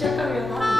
check out your life.